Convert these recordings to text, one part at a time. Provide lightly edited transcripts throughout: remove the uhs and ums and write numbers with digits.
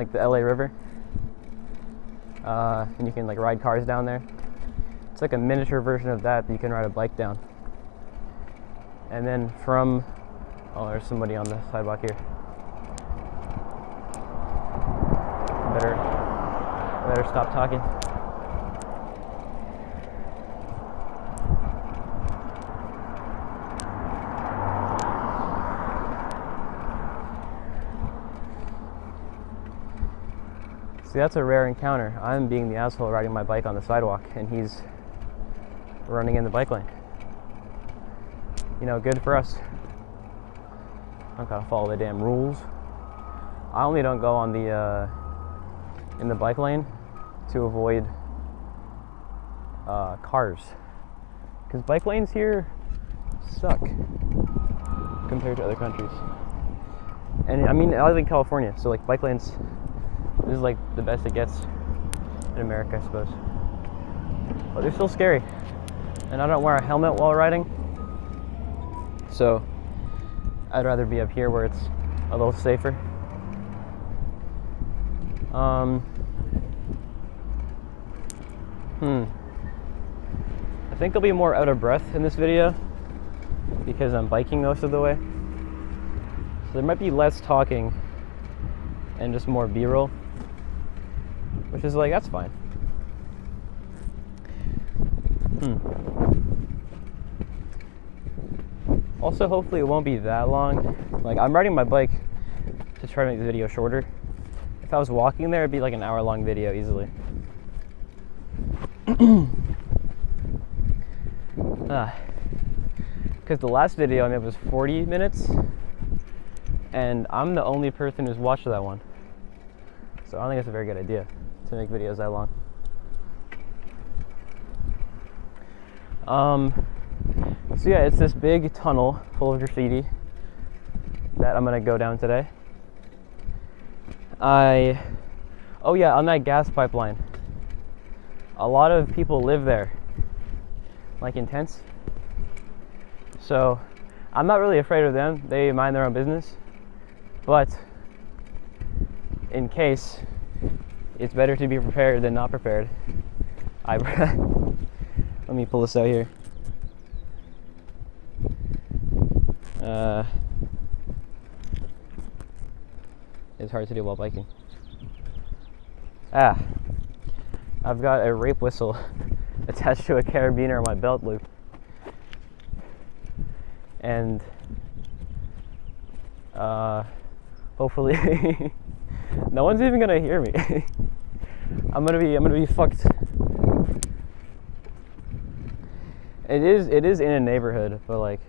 like the LA River, and you can like ride cars down there. It's like a miniature version of that you can ride a bike down. And then from, oh, there's somebody on the sidewalk here. Better stop talking. See, that's a rare encounter. I'm being the asshole riding my bike on the sidewalk, and he's running in the bike lane. You know, good for us. I don't gotta follow the damn rules. I only don't go on the in the bike lane to avoid cars, because bike lanes here suck compared to other countries. And I mean, I live in California, so like bike lanes, this is like the best it gets in America, I suppose. But they're still scary, and I don't wear a helmet while riding, so I'd rather be up here where it's a little safer. I think I'll be more out of breath in this video because I'm biking most of the way. So there might be less talking and just more B-roll, which is like, that's fine. Also, hopefully it won't be that long. Like, I'm riding my bike to try to make the video shorter. If I was walking there, it'd be like an hour-long video easily. Because the last video I made was 40 minutes, and I'm the only person who's watched that one. So I don't think it's a very good idea to make videos that long. So yeah, it's this big tunnel full of graffiti that I'm gonna go down today. Oh yeah, on that gas pipeline, a lot of people live there, like in tents. So I'm not really afraid of them. They mind their own business. But in case, it's better to be prepared than not prepared. Let me pull this out here. It's hard to do while biking. I've got a rape whistle attached to a carabiner on my belt loop. And hopefully no one's even gonna hear me. I'm gonna be fucked. It is in a neighborhood, but like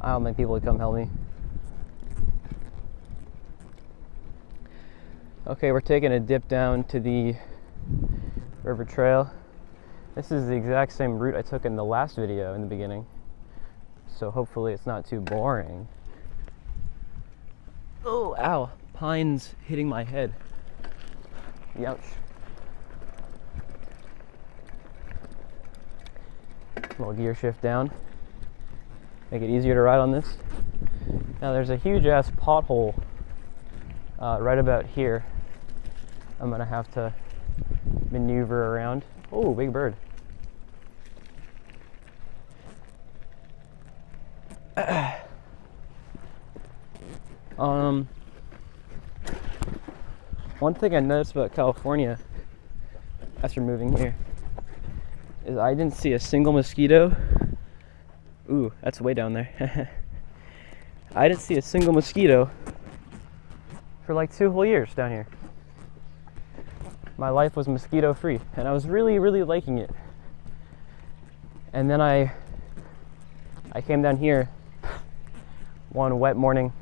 I don't think people would come help me. Okay, we're taking a dip down to the river trail. This is the exact same route I took in the last video in the beginning, so hopefully it's not too boring. Oh, ow, pines hitting my head. Youch. Little gear shift down, make it easier to ride on this. Now there's a huge ass pothole right about here. I'm gonna have to maneuver around. Oh, big bird. One thing I noticed about California after moving here is I didn't see a single mosquito. Ooh, that's way down there. I didn't see a single mosquito for like 2 whole years down here. My life was mosquito free, and I was really, really liking it. And then I came down here one wet morning,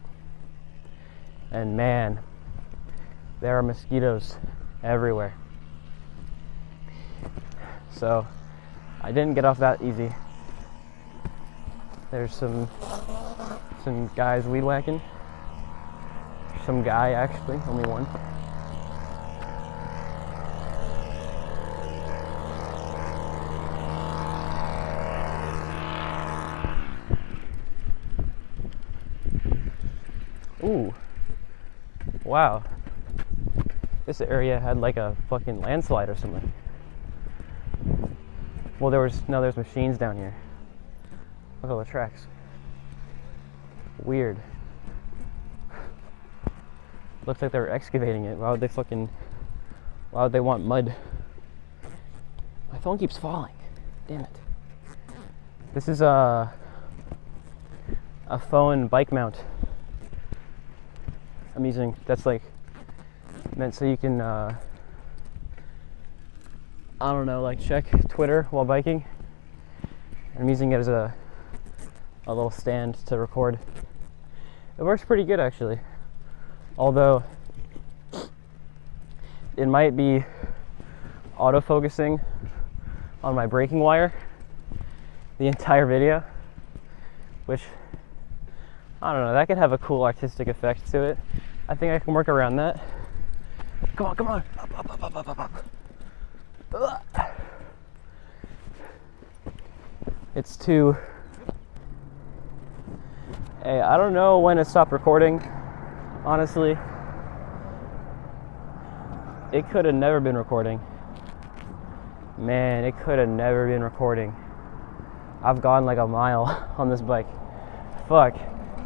and man, there are mosquitoes everywhere. So I didn't get off that easy. There's some guys weed whacking. Some guy, actually, only one. Ooh, wow. This area had like a fucking landslide or something. Well, there's machines down here. Look at all the tracks. Weird. Looks like they were excavating it. Why would they want mud? My phone keeps falling. Damn it. This is a phone bike mount. I'm using, that's like meant so you can, I don't know, like check Twitter while biking. I'm using it as a little stand to record. It works pretty good actually, although it might be autofocusing on my braking wire the entire video, which, I don't know, that could have a cool artistic effect to it. I think I can work around that. Come on, come on. Up. Ugh. It's too... Hey, I don't know when to stop recording, honestly. It could have never been recording. Man, it could have never been recording. I've gone like a mile on this bike. Fuck.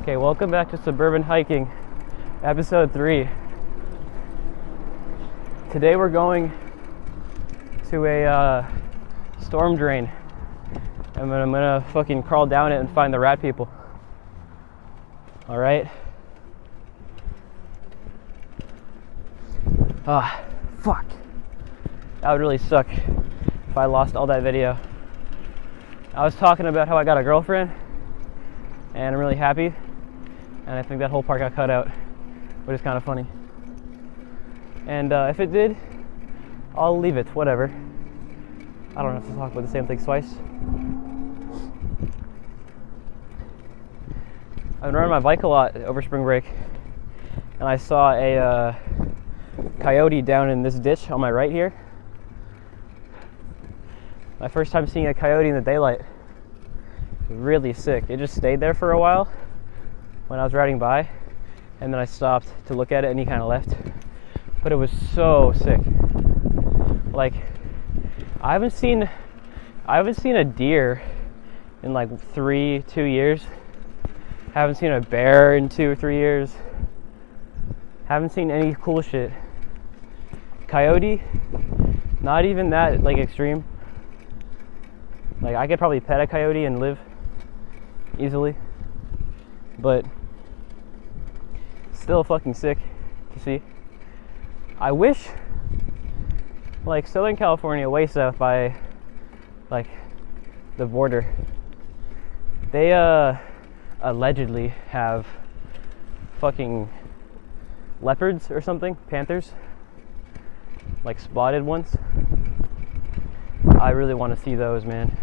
Okay, welcome back to Suburban Hiking, episode 3. Today we're going to a storm drain. I'm gonna fucking crawl down it and find the rat people. Alright? Ah, fuck. That would really suck if I lost all that video. I was talking about how I got a girlfriend, and I'm really happy, and I think that whole part got cut out, which is kind of funny. And if it did, I'll leave it, whatever. I don't have to talk about the same thing twice. I've been riding my bike a lot over spring break, and I saw a coyote down in this ditch on my right here. My first time seeing a coyote in the daylight. Really sick. It just stayed there for a while when I was riding by, and then I stopped to look at it and he kind of left. But it was so sick. Like, I haven't seen a deer in like 2 years. Haven't seen a bear in 2 or 3 years. Haven't seen any cool shit. Coyote, not even that like extreme. Like, I could probably pet a coyote and live easily, but still fucking sick to see. I wish, like, Southern California, way south by like the border, they allegedly have fucking leopards or something, panthers, like spotted ones. I really want to see those, man.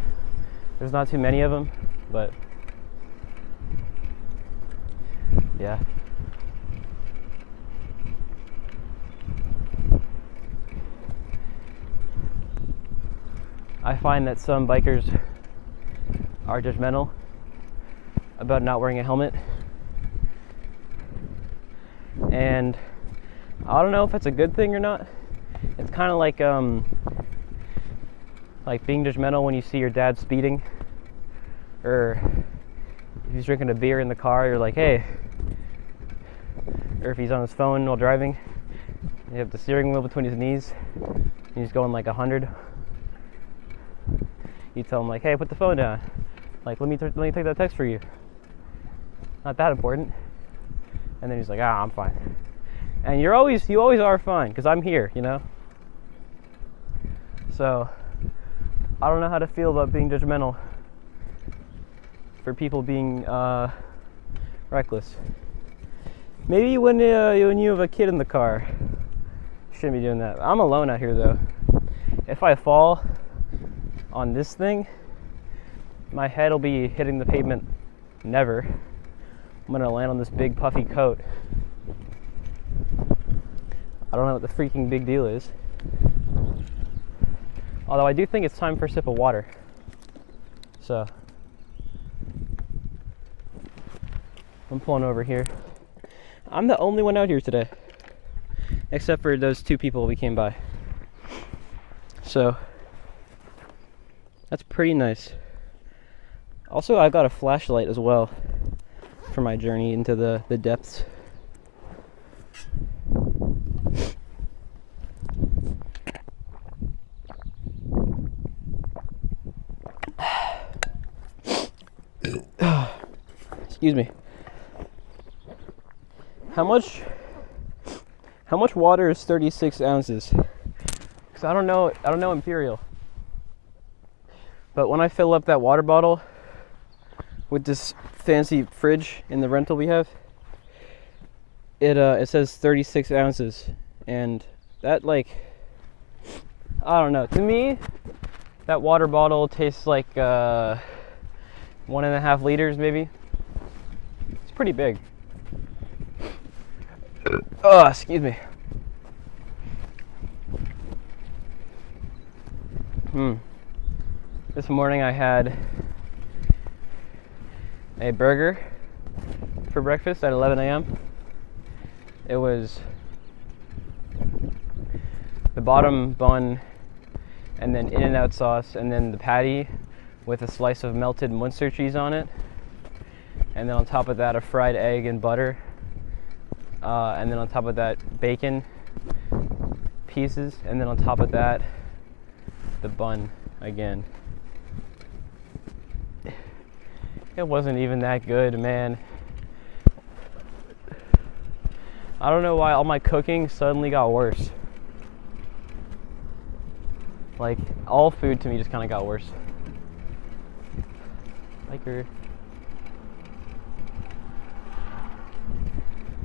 There's not too many of them, but yeah. I find that some bikers are judgmental about not wearing a helmet, and I don't know if it's a good thing or not. It's kind of like being judgmental when you see your dad speeding, or if he's drinking a beer in the car, you're like, hey. Or if he's on his phone while driving, you have the steering wheel between his knees, and he's going like 100. You tell him like, hey, put the phone down. Like, let me take that text for you. Not that important. And then he's like, I'm fine. And you always are fine, because I'm here, you know? So, I don't know how to feel about being judgmental for people being reckless. Maybe when you have a kid in the car, you shouldn't be doing that. I'm alone out here, though. If I fall on this thing, my head will be hitting the pavement. Never. I'm gonna land on this big puffy coat. I don't know what the freaking big deal is. Although I do think it's time for a sip of water. So, I'm pulling over here. I'm the only one out here today, except for those 2 people we came by. So, that's pretty nice. Also, I've got a flashlight as well for my journey into the depths. Excuse me. How much How much water is 36 ounces? Because I don't know Imperial. But when I fill up that water bottle with this fancy fridge in the rental we have, it says 36 ounces. And that, like, I don't know. To me, that water bottle tastes like 1.5 liters maybe. It's pretty big. Oh, excuse me. This morning I had a burger for breakfast at 11 a.m. It was the bottom bun and then In-N-Out sauce and then the patty with a slice of melted Munster cheese on it. And then on top of that, a fried egg and butter. And then on top of that, bacon pieces. And then on top of that, the bun again. It wasn't even that good, man. I don't know why all my cooking suddenly got worse. Like, all food to me just kind of got worse.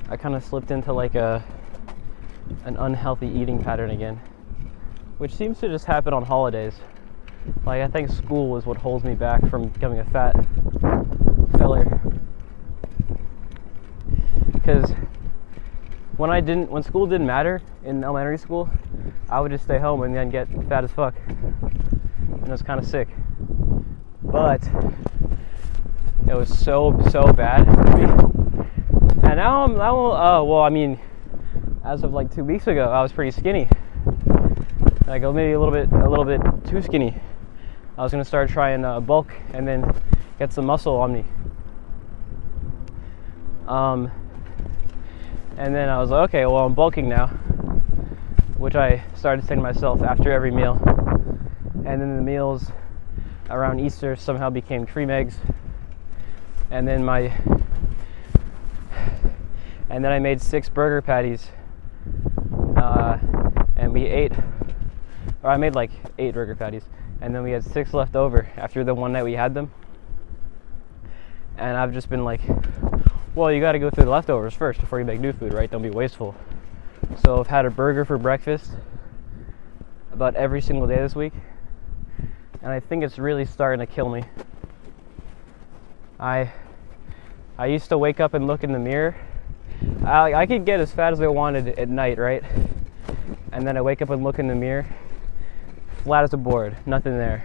I kind of slipped into like an unhealthy eating pattern again, which seems to just happen on holidays. Like, I think school is what holds me back from becoming a fat feller. Because when school didn't matter in elementary school, I would just stay home and then get fat as fuck. And it was kind of sick. But it was so bad for me. And now well, I mean, as of like 2 weeks ago, I was pretty skinny. Like maybe a little bit too skinny. I was gonna start trying bulk and then get some muscle on me. And then I was like, okay, well, I'm bulking now, which I started saying to myself after every meal. And then the meals around Easter somehow became cream eggs. And then I made 6 burger patties, and we ate, or I made like 8 burger patties, and then we had 6 left over after the one night we had them. And I've just been like, well, you got to go through the leftovers first before you make new food, right? Don't be wasteful. So I've had a burger for breakfast about every single day this week, and I think it's really starting to kill me. I used to wake up and look in the mirror. I could get as fat as I wanted at night, right? And then I wake up and look in the mirror, flat as a board, nothing there.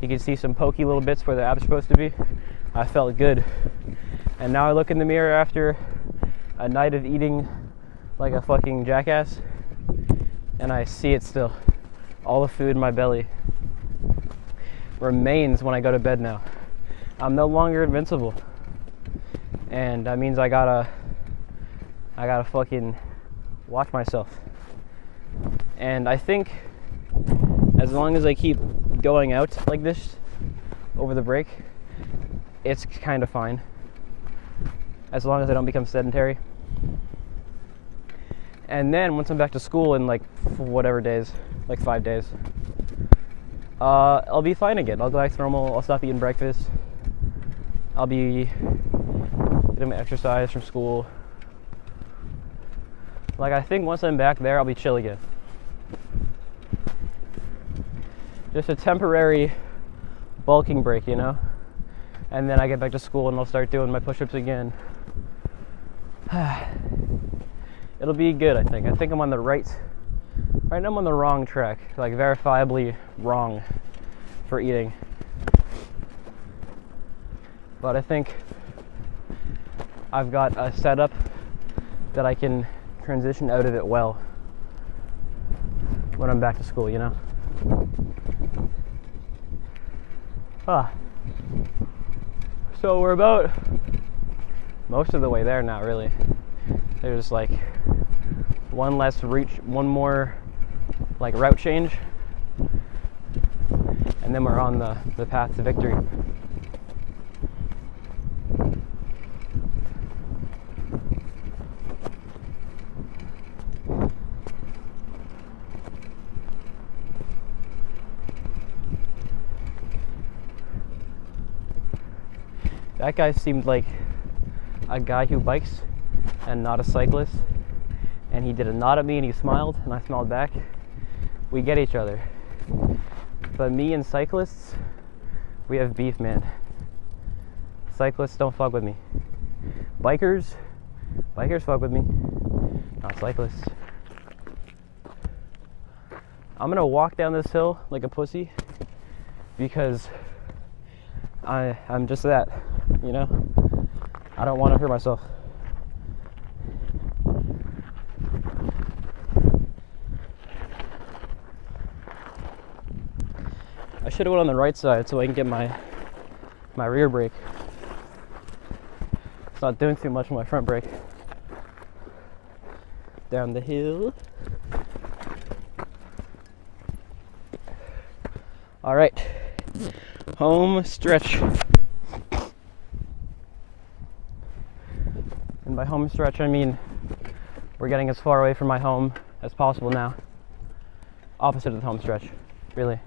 You can see some pokey little bits where the abs are supposed to be. I felt good. And now I look in the mirror after a night of eating like a fucking jackass, and I see it still. All the food in my belly remains when I go to bed now. I'm no longer invincible. And that means I gotta fucking watch myself. And I think as long as I keep going out like this over the break, it's kind of fine. As long as I don't become sedentary. And then once I'm back to school in like whatever days, like 5 days, I'll be fine again. I'll go back to normal. I'll stop eating breakfast. I'll be getting my exercise from school. Like, I think once I'm back there, I'll be chill again. Just a temporary bulking break, you know? And then I get back to school and I'll start doing my push-ups again. It'll be good, I think. I think I'm on the right now I'm on the wrong track. Like, verifiably wrong for eating. But I think I've got a setup that I can transition out of it well when I'm back to school, you know? So we're about most of the way there now, really. There's like one more like route change, and then we're on the path to victory. That guy seemed like a guy who bikes and not a cyclist. And he did a nod at me and he smiled and I smiled back. We get each other. But me and cyclists, we have beef, man. Cyclists don't fuck with me. Bikers fuck with me. Not cyclists. I'm gonna walk down this hill like a pussy because I'm just that, you know? I don't want to hurt myself. I should have went on the right side so I can get my rear brake. It's not doing too much with my front brake. Down the hill. All right, home stretch. And by home stretch, I mean we're getting as far away from my home as possible now. Opposite of the home stretch, really.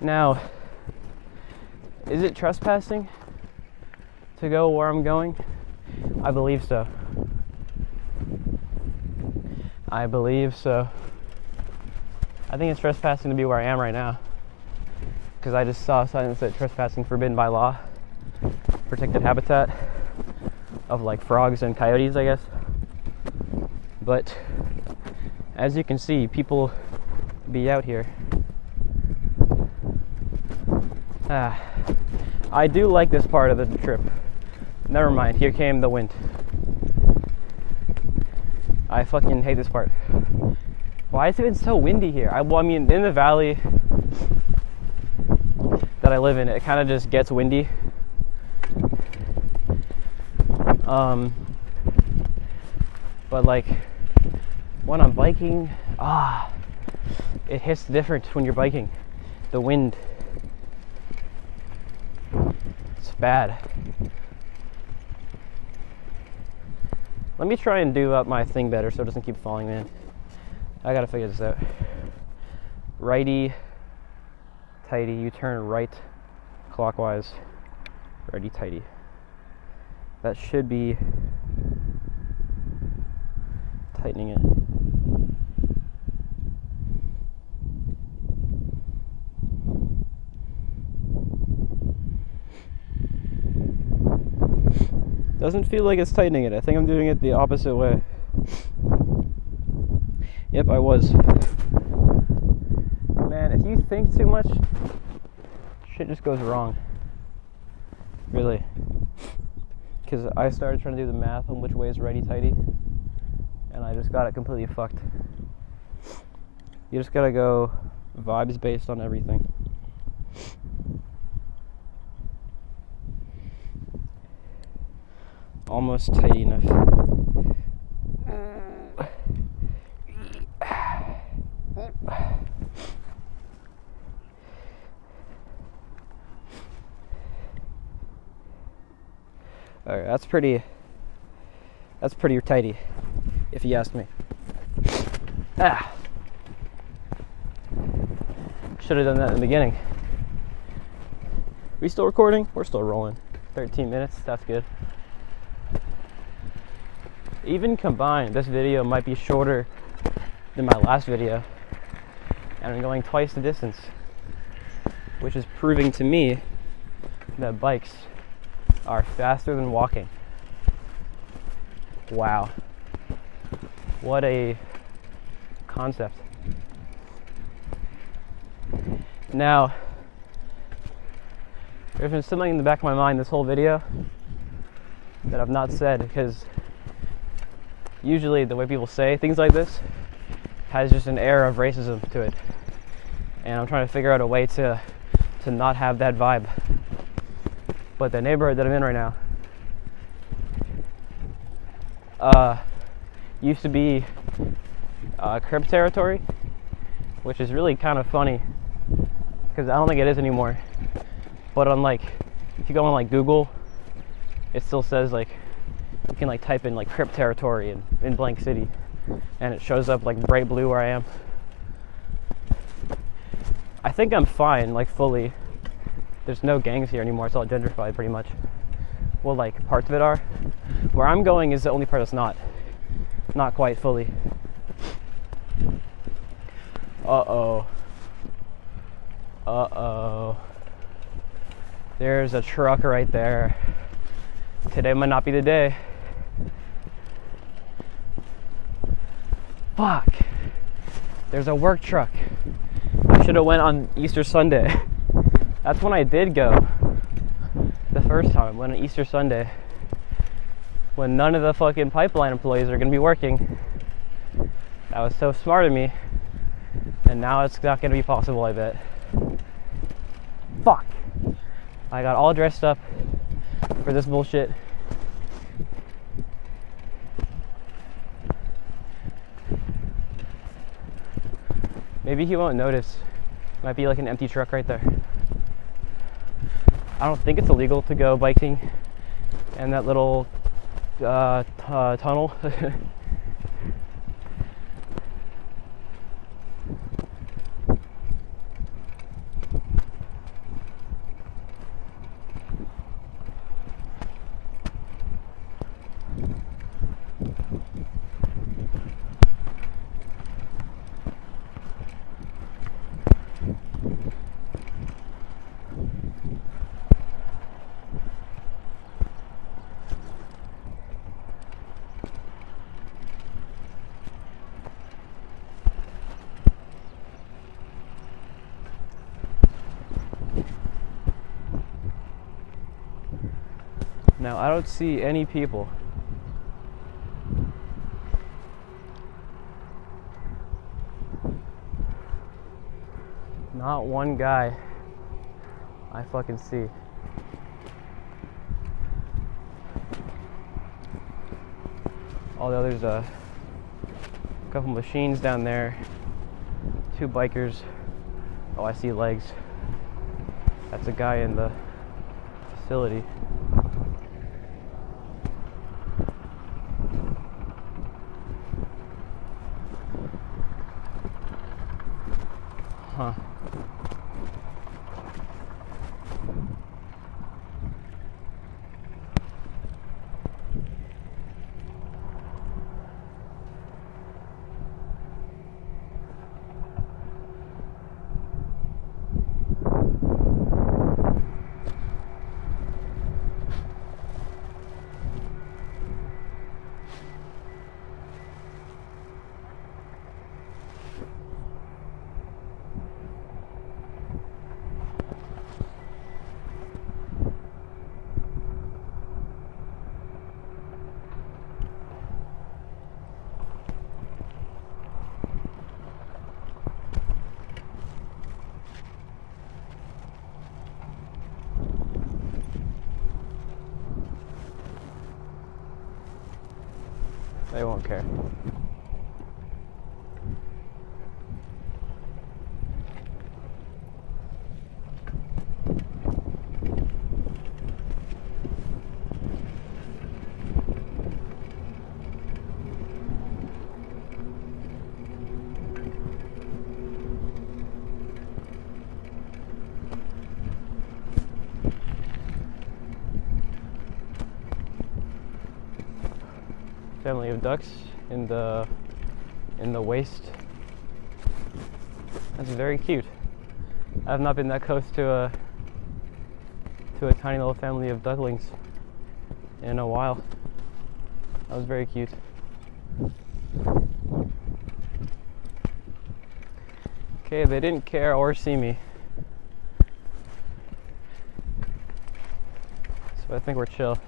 Now, is it trespassing to go where I'm going? I believe so. I believe so. I think it's trespassing to be where I am right now. Because I just saw a sign that said trespassing forbidden by law. Protected habitat of like frogs and coyotes, I guess. But as you can see, people be out here. I do like this part of the trip. Never mind, here came the wind. I fucking hate this part. Why is it been so windy here? I mean, in the valley that I live in, it kind of just gets windy. But like when I'm biking, it hits different when you're biking. The wind, it's bad. Let me try and do up my thing better so it doesn't keep falling, man. I gotta figure this out. Righty tighty, you turn right clockwise. Righty tighty. That should be tightening it. Doesn't feel like it's tightening it. I think I'm doing it the opposite way. Yep, I was. Man, if you think too much, shit just goes wrong. Really. Because I started trying to do the math on which way is righty-tighty, and I just got it completely fucked. You just gotta go vibes based on everything. Almost tight enough. Alright, that's pretty tighty, if you ask me. Should have done that in the beginning. We still recording? We're still rolling. 13 minutes, that's good. Even combined, this video might be shorter than my last video, and I'm going twice the distance, which is proving to me that bikes are faster than walking. Wow, what a concept. Now, there's been something in the back of my mind this whole video that I've not said, because usually the way people say things like this has just an air of racism to it, and I'm trying to figure out a way to not have that vibe. But the neighborhood that I'm in right now used to be Crip territory, which is really kind of funny because I don't think it is anymore. But on like, if you go on like Google, it still says like, you can like type in like Crip territory in blank city, and it shows up like bright blue where I am. I think I'm fine, like fully. There's no gangs here anymore. It's all gentrified pretty much. Well, like parts of it are. Where I'm going is the only part that's not quite fully. Uh-oh. Uh-oh. There's a truck right there. Today might not be the day. Fuck. There's a work truck. I should have went on Easter Sunday. That's when I did go. The first time, when on Easter Sunday. When none of the fucking pipeline employees are gonna be working. That was so smart of me. And now it's not gonna be possible, I bet. Fuck. I got all dressed up for this bullshit. Maybe he won't notice. Might be like an empty truck right there. I don't think it's illegal to go biking in that little tunnel. Now, I don't see any people. Not one guy I fucking see. Although there's a couple machines down there, 2 bikers. Oh, I see legs. That's a guy in the facility. Huh. They won't care. Family of ducks in the waist. That's very cute. I've not been that close to a tiny little family of ducklings in a while. That was very cute. Okay, they didn't care or see me, so I think we're chill.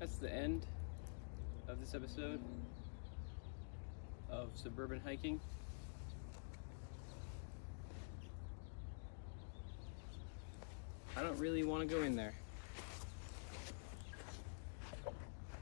That's the end of this episode of suburban hiking. I don't really want to go in there.